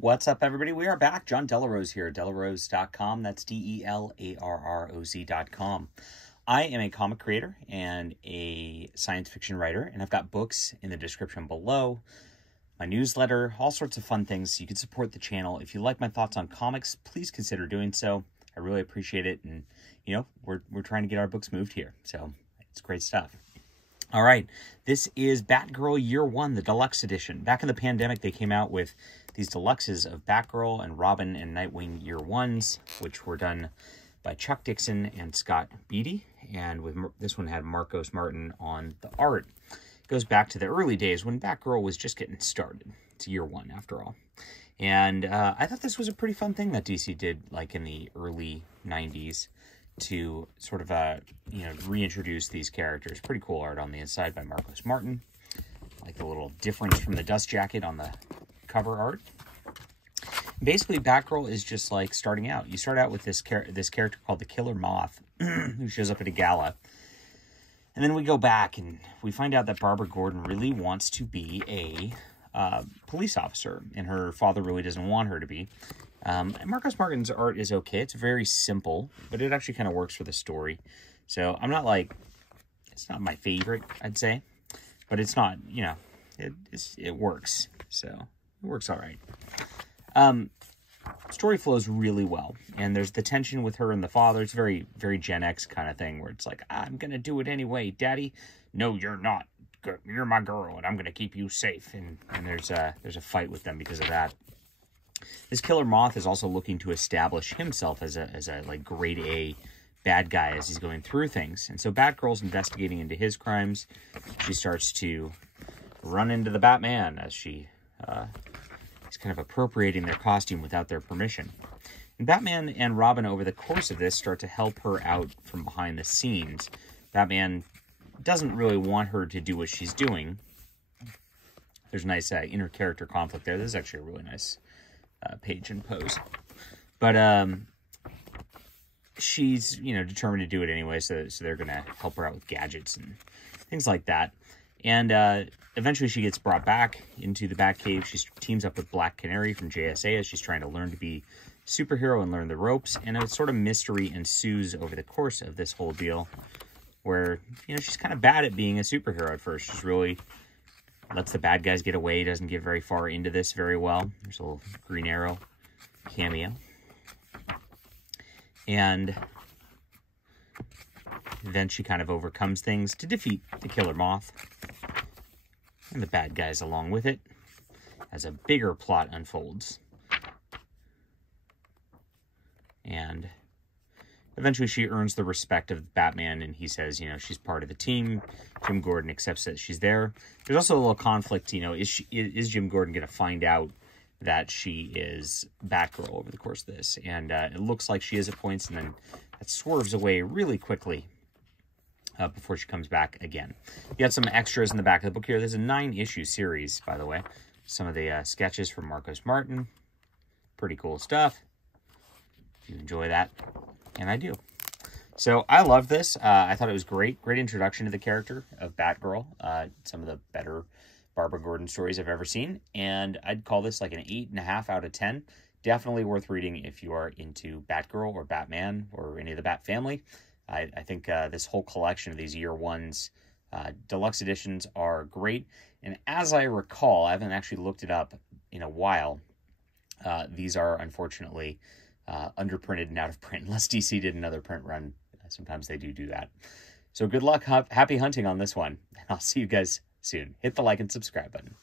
What's up, everybody? We are back. John Delarose here, delarose.com. That's DELARROZ.com. I am a comic creator and a science fiction writer, and I've got books in the description below, my newsletter, all sorts of fun things. You can support the channel. If you like my thoughts on comics, please consider doing so. I really appreciate it, and, you know, we're trying to get our books moved here, so it's great stuff. All right, this is Batgirl Year 1, the Deluxe Edition. Back in the pandemic, they came out with these deluxes of Batgirl and Robin and Nightwing Year 1s, which were done by Chuck Dixon and Scott Beatty. And with this one had Marcos Martin on the art. It goes back to the early days when Batgirl was just getting started. It's Year 1, after all. And I thought this was a pretty fun thing that DC did, like in the early 90s. To sort of, reintroduce these characters. Pretty cool art on the inside by Marcos Martin. Like the little difference from the dust jacket on the cover art. Basically, Batgirl is just like starting out. You start out with this character called the Killer Moth, who shows up at a gala. And then we go back and we find out that Barbara Gordon really wants to be a police officer. And her father really doesn't want her to be. Marcos Martin's art is okay. It's very simple, but it actually kind of works for the story. So I'm not like, it's not my favorite, I'd say, but it's not, you know, it works. So it works all right. Story flows really well, and there's the tension with her and the father. It's very, very Gen X kind of thing where it's like, I'm going to do it anyway, Daddy. No, you're not. You're my girl, and I'm going to keep you safe. And there's a fight with them because of that. This Killer Moth is also looking to establish himself as a like grade A bad guy as he's going through things. And so Batgirl's investigating into his crimes. She starts to run into the Batman as she is kind of appropriating their costume without their permission. And Batman and Robin over the course of this start to help her out from behind the scenes. Batman doesn't really want her to do what she's doing. There's a nice inner character conflict there. This is actually a really nice page and pose, but she's determined to do it anyway, so they're gonna help her out with gadgets and things like that. And eventually she gets brought back into the Batcave. She teams up with Black Canary from JSA as she's trying to learn to be a superhero and learn the ropes, and a sort of mystery ensues over the course of this whole deal where she's kind of bad at being a superhero at first. She's really lets the bad guys get away, doesn't get very far into this very well. There's a little Green Arrow cameo. And then she kind of overcomes things to defeat the Killer Moth and the bad guys along with it as a bigger plot unfolds. And eventually she earns the respect of Batman, and he says, she's part of the team. Jim Gordon accepts that she's there. There's also a little conflict, is Jim Gordon going to find out that she is Batgirl over the course of this? And it looks like she is at points, and then that swerves away really quickly before she comes back again. You got some extras in the back of the book here. There's a 9-issue series, by the way. Some of the sketches from Marcos Martin. Pretty cool stuff. If you enjoy that. And I do. So I love this. I thought it was great. Great introduction to the character of Batgirl. Some of the better Barbara Gordon stories I've ever seen. And I'd call this like an 8.5 out of 10. Definitely worth reading if you are into Batgirl or Batman or any of the Bat family. I think this whole collection of these Year 1s deluxe editions are great. And as I recall, I haven't actually looked it up in a while. These are unfortunately underprinted and out of print, unless DC did another print run. Sometimes they do that. So good luck, happy hunting on this one. I'll see you guys soon. Hit the like and subscribe button.